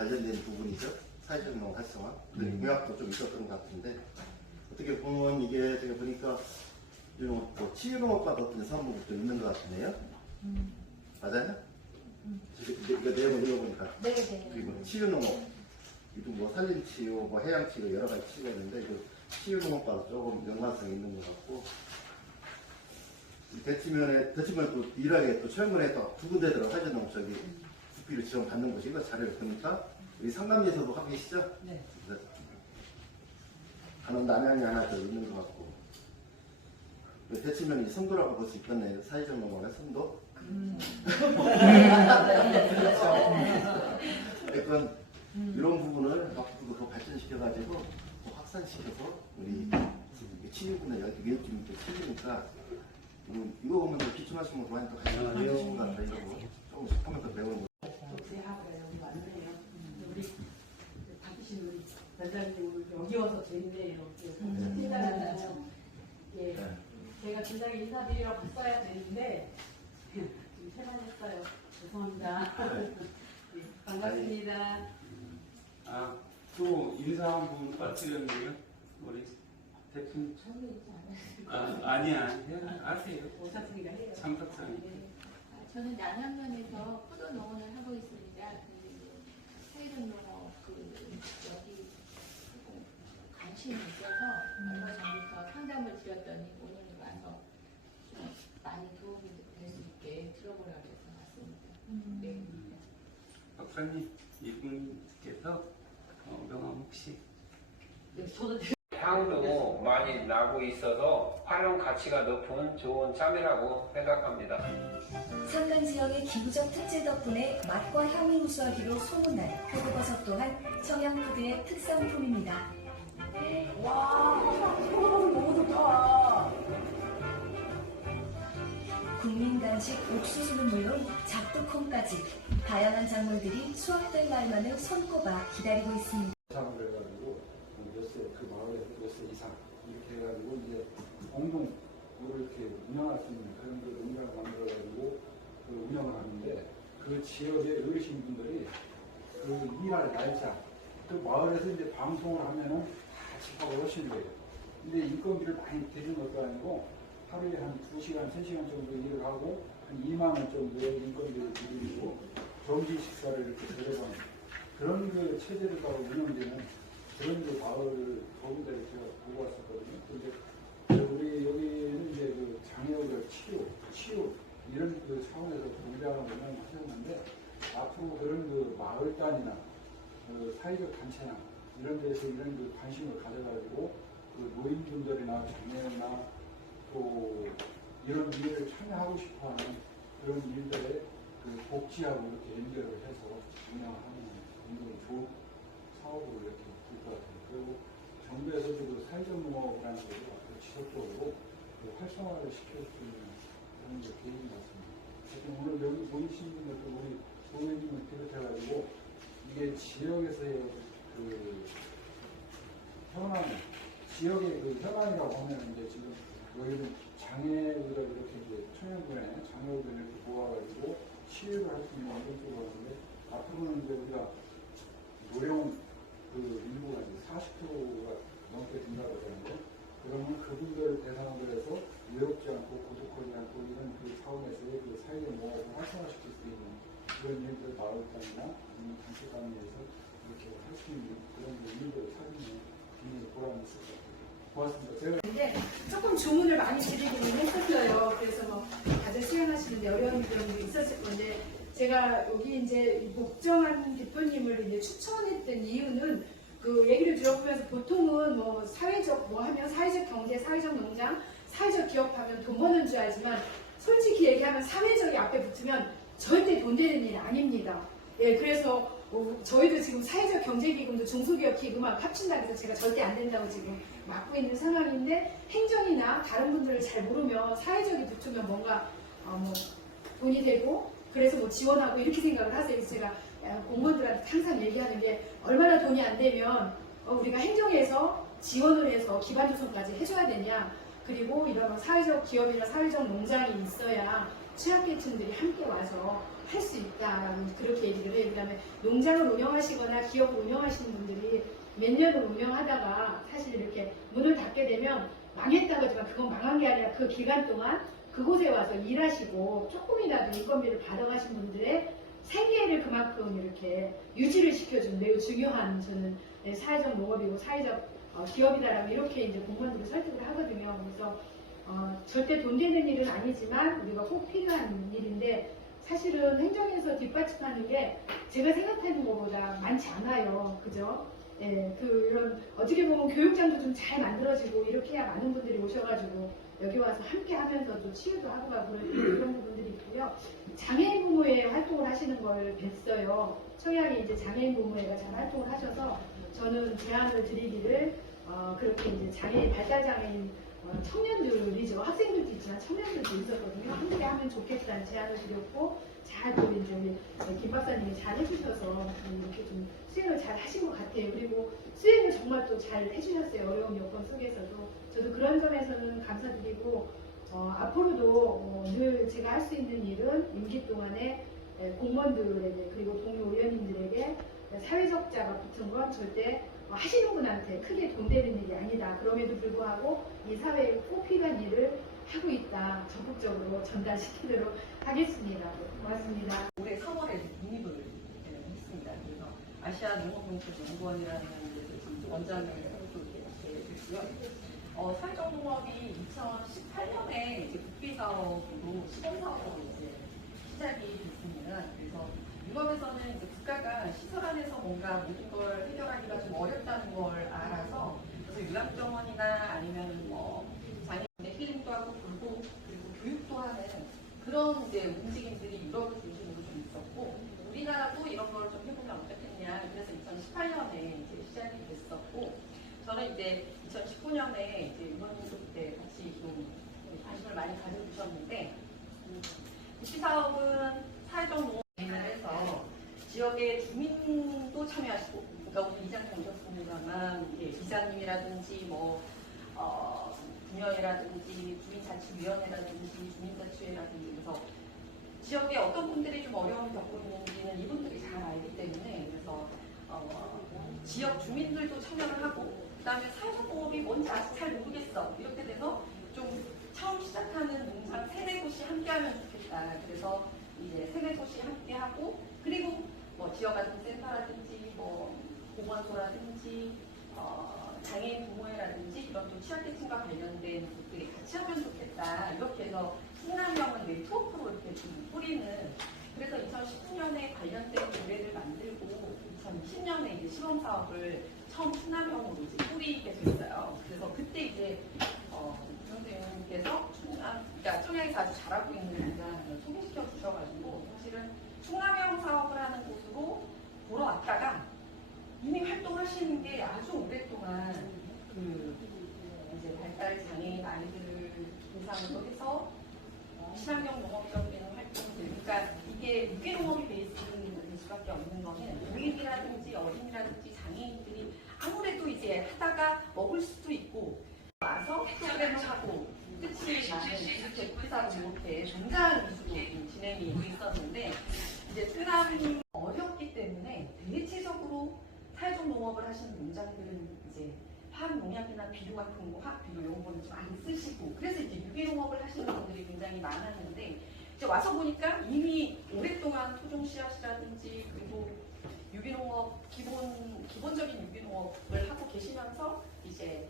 관련된 부분이죠. 사회적 농업 활성화. 공약도 좀 있었던 것 같은데 어떻게 보면 이게 제가 보니까 뭐 치유농업과도 어떤 사업목도 있는 것 같네요. 맞아요? 이거 내용을 읽어보니까 네네. 그리고 치유농업, 이도 뭐 산림치유, 뭐 해양치유 여러 가지 치유가 있는데 그 치유농업과도 조금 연관성이 있는 것 같고 대치면에 또 일하게 또 최근에 또 두 군데 들어 사회농업 저기 국비를 지원받는 곳이 이거 자료를 보니까 우리 상남리에서도 하고 계시죠? 네. 간혹 남양이 하나 더 있는 것 같고 대치면이 선도라고 볼 수 있겠네요. 사회적 농업의 선도. 그러니까 이런 부분을 앞으로 더 발전시켜가지고 더 확산시켜서 우리 치유구나 여기 좀 이렇게 치유니까 이거 보면 기초하신 거 많이 또 같이 하시는 것 같아요. 이러고 조금씩 하면 더 배우는 거. 우리 바쁘신 우리 원장님 여기 와서 재밌네요. 생각나죠. 예, 제가 굉장히 인사드리러 갔어야 되는데 좀 태만했어요. 죄송합니다. 예, 반갑습니다. 아, 또 인사 한분 빠뜨렸네요. 우리 대표님. 아니야. 아세요. 오사스니가 해요. 장탁상이. 저는 양양면에서 포도 농원을 하고 있습니다. 사회적 농업 여기 관심이 있어서 얼마 전부터 상담을 드렸더니 오늘 와서 좀 많이 도움이 될 수 있게 들어보라고 해서 왔습니다. 네. 박사님, 이분께서 명함 혹시? 네, 저도 향도 많이 나고 있어서 활용 가치가 높은 좋은 짬이라고 생각합니다. 산간 지역의 기후적 특질 덕분에 맛과 향이 우수하기로 소문난 표고버섯 또한 청양푸드의 특산품입니다. 와, 표고버섯 너무 좋다. 국민 간식 옥수수는 물론 작두콩까지 다양한 작물들이 수확될 날만을 손꼽아 기다리고 있습니다. 이상을 해가지고 그 마을에서 몇 세 이상 이렇게 해가지고 이제 공동 이렇게 운영할 수 있는 그런 그 농장을 만들어가지고 그 운영을 하는데 그 지역의 어르신분들이 그 일할 날짜 그 마을에서 이제 방송을 하면은 다 집합을 하시는 거예요. 근데 인건비를 많이 드리는 것도 아니고 하루에 한 2시간, 3시간 정도 일을 하고 한 2만 원 정도의 인건비를 드리고 정기 식사를 이렇게 데려가는 그런 그 체제를 따로 운영되는 그런 그 마을 거기들을 제가 보고 왔었거든요. 근데 우리 여기는 이제 그 장애우들 치유 이런 그 차원에서 공장을 운영하셨는데 앞으로 그런 그 마을 단위나 그 사회적 단체나 이런 데서 이런 그 관심을 가져가지고 그 노인분들이나 장애나 또 이런 일을 참여하고 싶어하는 그런 일들에 그 복지하고 이렇게 연결을 해서 운영하는 굉장히 좋은 사업으로 이렇게 될 것 같아요. 그리고 정부에서도 그 사회적 농업이라는 것을 앞으로 지속적으로 그 활성화를 시킬 수 있는 그런 게 계획인 것 같습니다. 지금 오늘 여기 모이신 분들도 우리 의원님을 비롯해가지고 이게 지역에서의 그 현안, 지역의 그 현안이라고 하면 이제 지금 여기는 장애우들 이렇게 이제 청년분에 장애우들 이렇게 모아가지고 치유를 할 수 있는 이런 쪽으로 하는데 앞으로는 이제 우리가 노령 그 인구가 이제 40%가 넘게 된다고 하는데 그러면 그분들 대상으로 해서 외롭지 않고 고독하지 않고 이런 그 차원에서의 그 사회적 농업을 활성화시킬 수 있는 그런 일들 마을단이나 아니면 단체단위에서 이렇게 할 수 있는 그런 일들을 찾으면 굉장히 보람이 있을 것 같아요. 고맙습니다. 제가 근데 조금 주문을 많이 드리기는 했었어요. 그래서 뭐 다들 수행하시는데 어려운 점도 있었을 건데 제가 여기 이제 목정한 대표님을 이제 추천했던 이유는 그 얘기를 들어보면서 보통은 뭐 사회적 뭐 하면 사회적 경제, 사회적 농장, 사회적 기업 하면 돈 버는 줄 알지만 솔직히 얘기하면 사회적이 앞에 붙으면 절대 돈 되는 일 아닙니다. 예, 그래서 저희도 지금 사회적 경제기금도 중소기업 기금하고 합친다고 해서 제가 절대 안 된다고 지금 막고 있는 상황인데 행정이나 다른 분들을 잘 모르면 사회적이 붙으면 뭔가 뭐 돈이 되고 그래서 뭐 지원하고 이렇게 생각을 하세요. 그래서 제가 공무원들한테 항상 얘기하는 게 얼마나 돈이 안 되면 우리가 행정에서 지원을 해서 기반 조성까지 해줘야 되냐. 그리고 이런 사회적 기업이나 사회적 농장이 있어야 취약계층들이 함께 와서 할 수 있다 그렇게 얘기를 해요. 그다음에 농장을 운영하시거나 기업을 운영하시는 분들이 몇 년을 운영하다가 사실 이렇게 문을 닫게 되면 망했다고 하지만 그건 망한 게 아니라 그 기간 동안 그곳에 와서 일하시고 조금이라도 인건비를 받아가신 분들의 생계를 그만큼 이렇게 유지를 시켜준 매우 중요한 저는 사회적 농업이고 사회적 기업이다라고 이렇게 이제 공무원들을 설득을 하거든요. 그래서 절대 돈 되는 일은 아니지만 우리가 꼭 필요한 일인데 사실은 행정에서 뒷받침하는 게 제가 생각하는 것보다 많지 않아요. 그죠? 예, 이런 어떻게 보면 교육장도 좀 잘 만들어지고 이렇게 해야 많은 분들이 오셔가지고 여기 와서 함께 하면서도 치유도 하고 가고 그런 부분들이 있고요. 장애인 부모회 활동을 하시는 걸 뵀어요. 청양이 이제 장애인 부모회가 잘 활동을 하셔서 저는 제안을 드리기를 그렇게 이제 장애인 발달장애인 청년들이죠. 학생들도 있지만 청년들도 있었거든요. 함께 하면 좋겠다는 제안을 드렸고 잘 또 이제 우리 김 박사님이 잘 해주셔서 이렇게 좀 수행을 잘 하신 것 같아요. 그리고 수행을 정말 또 잘 해주셨어요. 어려운 여건 속에서도. 저도 그런 점에서는 감사드리고 앞으로도 늘 제가 할 수 있는 일은 임기 동안에 공무원들에게 그리고 동료 의원님들에게 사회적자가 붙은 건 절대 하시는 분한테 크게 돈 되는 일이 아니다. 그럼에도 불구하고 이 사회에 꼭 필요한 일을 하고 있다. 적극적으로 전달시키도록 하겠습니다. 고맙습니다. 올해 3월에 독립을 했습니다. 그래서 아시아 농업공학연구원이라는 데서 지금 원장을 또 이렇게 됐고요. 사회적 농업이 2018년에 이제 국비 사업으로 시범 사업으로 이제 시작이 됐습니다. 그래서 유럽에서는 이제 국가가 시설 안에서 뭔가 모든 걸 해결하기가 좀 어렵다는 걸 알아서 그래서 요양병원이나 아니면 뭐 장애인의 힐링도 하고 그리고 교육도 하는 그런 이제 움직임들이 유럽을 중심으로 좀 있었고 우리나라도 이런 걸 좀 해보면 어떻겠냐. 그래서 2018년에 이제 시작이 됐었고 저는 이제 2019년에 이제 의원님도 그때 같이 좀 관심을 많이 가져주셨는데 국비 사업은 사회적 농업을 해서 지역의 주민도 참여하시고, 그러니까 우리 이장님 오셨습니다만, 이장님이라든지 뭐 분여회라든지 주민자치위원회라든지 주민자치회라든지 그래서 지역에 어떤 분들이 좀 어려움을 겪고 있는지는 이분들이 잘 알기 때문에 그래서 지역 주민들도 참여를 하고 그 다음에 사회적 농업이 뭔지 아직 잘 모르겠어 이렇게 돼서 좀 처음 시작하는 농장 3-4곳이 함께하면 좋겠다. 그래서 이제 3-4곳이 함께하고 그리고 뭐 지역가정센터라든지 뭐 보건소라든지 장애인 부모회라든지 이런 또 취약계층과 관련된 것들이 같이 하면 좋겠다. 이렇게 해서 풍남형은 네트워크로 이렇게 좀 뿌리는 그래서 2019년에 관련된 노래를 만들고 2020년에 이제 시범 사업을 처음 풍남형으로 이제 뿌리게 됐어요. 그래서 그때 이제 선생님께서 그러니까 청양에서 아주 잘하고 있는 농장을 소개시켜 주셔가지고 사실은 풍남형 사업을 하는 곳으로 보러 왔다가 이미 활동하시는 게 아주 오랫동안 그 이제 발달 장애인 아이들을 대상으로 해서 친환경 농업적인 활동들, 그러니까 이게 유기농업이 베이스인 수밖에 없는 거는 노인이라든지 어린이라든지 장애인들이 아무래도 이제 하다가 먹을 수도 있고 와서 프로그램을 하고 끝이 나는 이렇게 국사로 이렇게 농장 위주로 진행이 있었는데 이제 충남이 어렵기 때문에 대체적으로 사회적 농업을 하시는 농장들은 이제 화학 농약이나 비료 같은 거, 화학 비료 이런 거는 좀 안 쓰시고 그래서 이제 유기농업을 하시는 분들이 굉장히 많았는데 이제 와서 보니까 이미 오랫동안 토종 씨앗이라든지 그리고 유기농업 기본적인 유기농업을 하고 계시면서 이제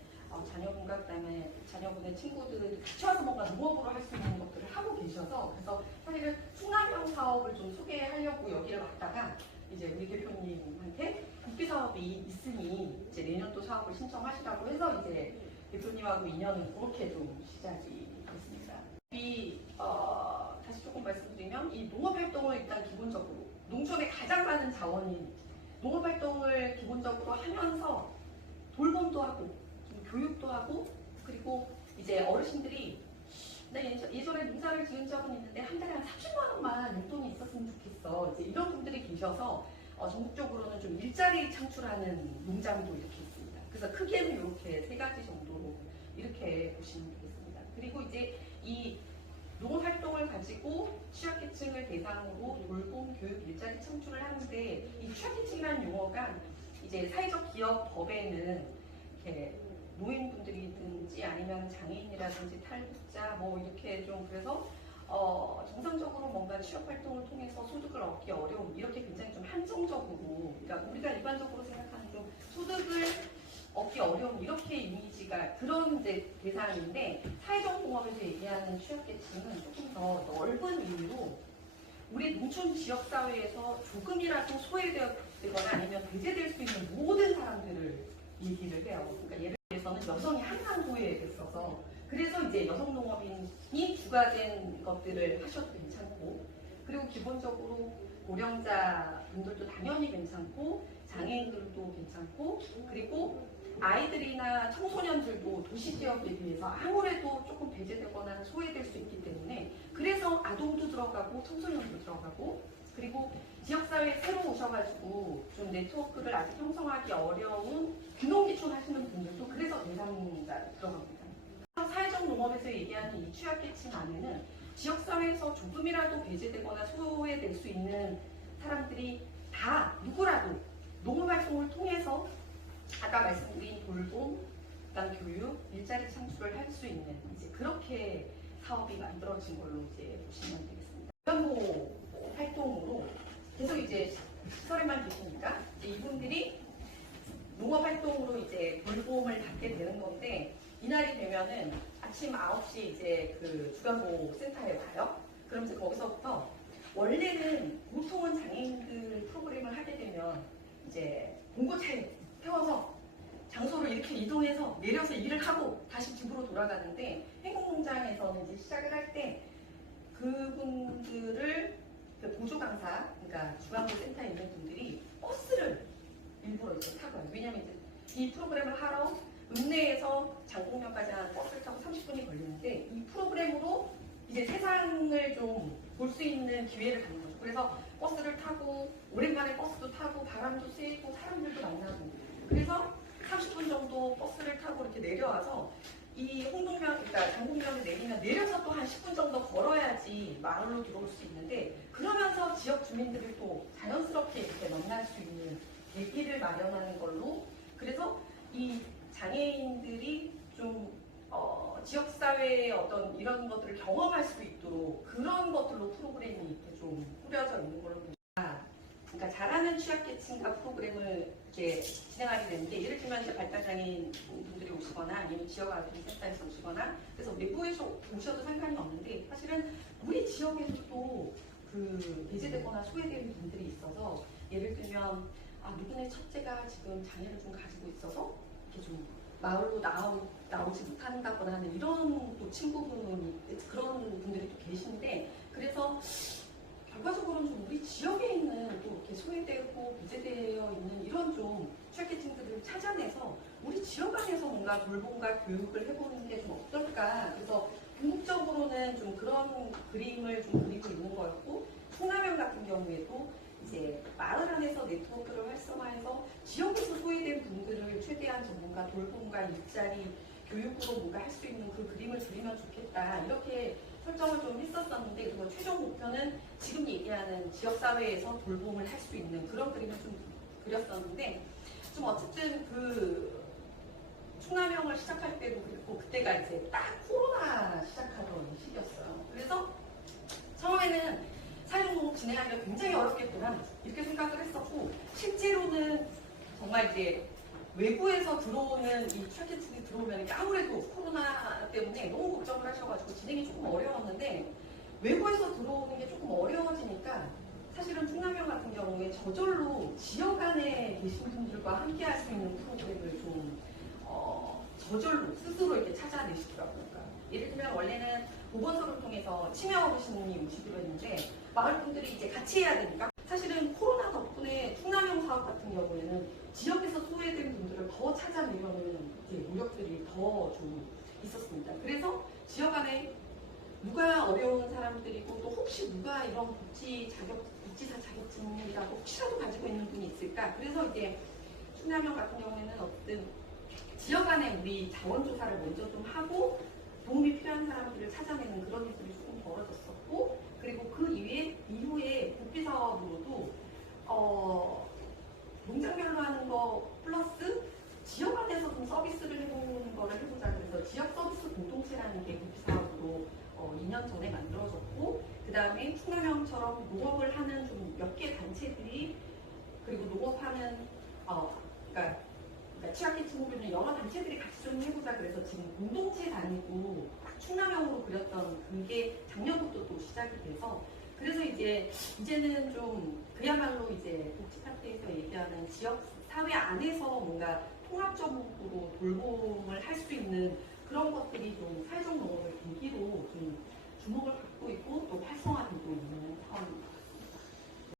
자녀분과 그다음에 자녀분의 친구들 같이 와서 뭔가 농업으로 할 수 있는 것들을 하고 계셔서 그래서 사실은 충남형 사업을 좀 소개하려고 여기를 왔다가 이제 우리 대표님한테 국비 사업이 있으니 이제 내년도 사업을 신청하시라고 해서 이제 대표님하고 인연은 그렇게 좀 시작이 됐습니다. 다시 조금 말씀드리면 이 농업활동을 일단 기본적으로 농촌에 가장 많은 자원인 농업활동을 기본적으로 하면서 돌봄도 하고 교육도 하고 그리고 이제 어르신들이 나 예전에 농사를 지은 적은 있는데 한 달에 한 30만 원만 용돈이 있었으면 좋겠어. 이제 이런 분들이 계셔서 전국적으로는 좀 일자리 창출하는 농장도 이렇게 있습니다. 그래서 크게는 이렇게 3가지 정도로 이렇게 보시면 되겠습니다. 그리고 이제 이 농업 활동을 가지고 취약계층을 대상으로 돌봄, 교육, 일자리 창출을 하는데 이 취약계층이라는 용어가 이제 사회적 기업 법에는 이렇게 노인분들이든지 아니면 장애인이라든지 탈북자 뭐 이렇게 좀 그래서 정상적으로 뭔가 취업 활동을 통해서 소득을 얻기 어려움 이렇게 굉장히 좀 한정적으로 그러니까 우리가 일반적으로 생각하는 좀 소득을 얻기 어려움 이렇게 이미지가 그런 이제 대상인데 사회적 공업에서 얘기하는 취약계층은 조금 더 넓은 의미로 우리 농촌 지역 사회에서 조금이라도 소외되거나 아니면 배제될 수 있는 모든 사람들을 얘기를 해요. 그러니까 예를 들어서는 여성이 항상 소외됐어서 그래서 이제 여성 농업인이 주가된 것들을 하셔도 괜찮고 그리고 기본적으로 고령자 분들도 당연히 괜찮고 장애인들도 괜찮고 그리고 아이들이나 청소년들도 도시 지역에 비해서 아무래도 조금 배제되거나 소외될 수 있기 때문에 그래서 아동도 들어가고 청소년도 들어가고 그리고 지역사회에 새로 오셔가지고 좀 네트워크를 아직 형성하기 어려운 귀농귀촌 하시는 분들도 그래서 대상자 들어갑니다. 사회적 농업에서 얘기하는 이 취약계층 안에는 지역사회에서 조금이라도 배제되거나 소외될 수 있는 사람들이 다 누구라도 농업활동을 통해서 아까 말씀드린 돌봄, 그다음 교육, 일자리 창출을 할 수 있는 이제 그렇게 사업이 만들어진 걸로 이제 보시면 되겠습니다. 주간호 활동으로 계속 이제 시설에만 계시니까 이분들이 농업 활동으로 이제 돌봄을 받게 되는 건데 이날이 되면은 아침 9시 이제 그 주간호 센터에 와요. 그럼 이제 거기서부터 원래는 보통은 장애인들 프로그램을 하게 되면 이제 봉고차에 태워서 장소를 이렇게 이동해서 내려서 일을 하고 다시 집으로 돌아가는데 행복농장에서는 이제 시작을 할 때 그분들을 그 보조 강사, 그러니까 주간호 센터에 있는 분들이 버스를 일부러 이렇게 타고 와요. 왜냐면 이제 이 프로그램을 하러 읍내에서 장곡면까지 한 버스를 타고 30분이 걸리는데 이 프로그램으로 이제 세상을 좀 볼 수 있는 기회를 갖는 거죠. 그래서 버스를 타고 오랜만에 버스도 타고 바람도 쐬고 사람들도 만나고 그래서 30분 정도 버스를 타고 이렇게 내려와서 이 홍동면, 그러니까 장곡면을 내리면 내려서 또 한 10분 정도 걸어야지 마을로 들어올 수 있는데 그러면서 지역 주민들을 또 자연스럽게 이렇게 만날 수 있는 계기를 마련하는 걸로 그래서 이 장애인들이 좀 지역사회의 어떤 이런 것들을 경험할 수 있도록 그런 것들로 프로그램이 이렇게 좀 꾸려져 있는 걸로 봅니다. 그러니까 잘하는 취약계층과 프로그램을 이렇게 진행하게 되는데 예를 들면 이제 발달장애인 분들이 오시거나 아니면 지역 아동센터에서 센터에서 오시거나 그래서 외부에서 오셔도 상관이 없는데 사실은 우리 지역에서도 그 배제되거나 소외되는 분들이 있어서 예를 들면 누구네 첫째가 지금 장애를 좀 가지고 있어서 이렇게 좀 마을로 나오지 못한다거나 하는 이런 또 친구분이 그런 분들이 또 계신데 그래서 결과적으로는 좀 우리 지역에 있는 또 이렇게 소외되고 배제되어 있는 이런 좀 취약계층들을 찾아내서 우리 지역 안에서 뭔가 돌봄과 교육을 해보는 게 좀 어떨까. 그래서 궁극적으로는 좀 그런 그림을 좀 그리고 있는 거였고 충남형 같은 경우에도 이제 마을 안에서 네트워크를 활성화해서 지역에서 소외된 분들을 최대한 전문가 돌봄과 일자리 교육으로 뭔가 할 수 있는 그 그림을 그리면 좋겠다 이렇게 설정을 좀 했었었는데 그리고 최종 목표는 지금 얘기하는 지역사회에서 돌봄을 할 수 있는 그런 그림을 좀 그렸었는데 좀 어쨌든 그 충남형을 시작할 때도 그랬고 그때가 이제 딱 코로나 시작하던 시기였어요. 그래서 처음에는 사회농업 진행하기가 굉장히 어렵겠구나 이렇게 생각을 했었고 실제로는 정말 이제 외부에서 들어오는 이 취약계층이 들어오면 아무래도 코로나 때문에 너무 걱정을 하셔가지고 진행이 조금 어려웠는데 외부에서 들어오는 게 조금 어려워지니까 사실은 충남형 같은 경우에 저절로 지역 안에 계신 분들과 함께 할 수 있는 프로그램을 좀 저절로 스스로 이렇게 찾아내시더라고요. 그러니까 예를 들면 원래는 보건소를 통해서 치매 어르신이 오시기로 했는데 마을 분들이 이제 같이 해야 되니까 사실은 코로나 덕분에 충남형 사업 같은 경우에는 지역에서 소외된 분들을 더 찾아내려는 노력들이 더 좀 있었습니다. 그래서 지역 안에 누가 어려운 사람들이고 또 혹시 누가 이런 복지사 자격증이라도 혹시라도 가지고 있는 분이 있을까? 그래서 이제 충남형 같은 경우에는 어쨌든 지역 안에 우리 자원조사를 먼저 좀 하고 도움이 필요한 사람들을 찾아내는 그런 일들이 조금 더 벌어졌었고, 그리고 그 이후에 국비 사업으로도 농장별로 하는 거 플러스 지역 안에서 좀 서비스를 해보는 거를 해보자. 그래서 지역 서비스 공동체라는 게 국비 사업으로 2년 전에 만들어졌고, 그 다음에 충남형처럼 농업을 하는 좀 몇 개 단체들이, 그리고 농업하는 그러니까 취약계층 호르는 여러 단체들이 같이 좀 해보자. 그래서 지금 공동체 단위고 충남형으로 그렸던 그게 작년부터 또 시작이 돼서, 그래서 이제는 좀 그야말로 이제 복지파트에서 얘기하는 지역 사회 안에서 뭔가 통합적으로 돌봄을 할 수 있는 그런 것들이 좀 사회적 농업의 계기로 좀 주목을 받고 있고.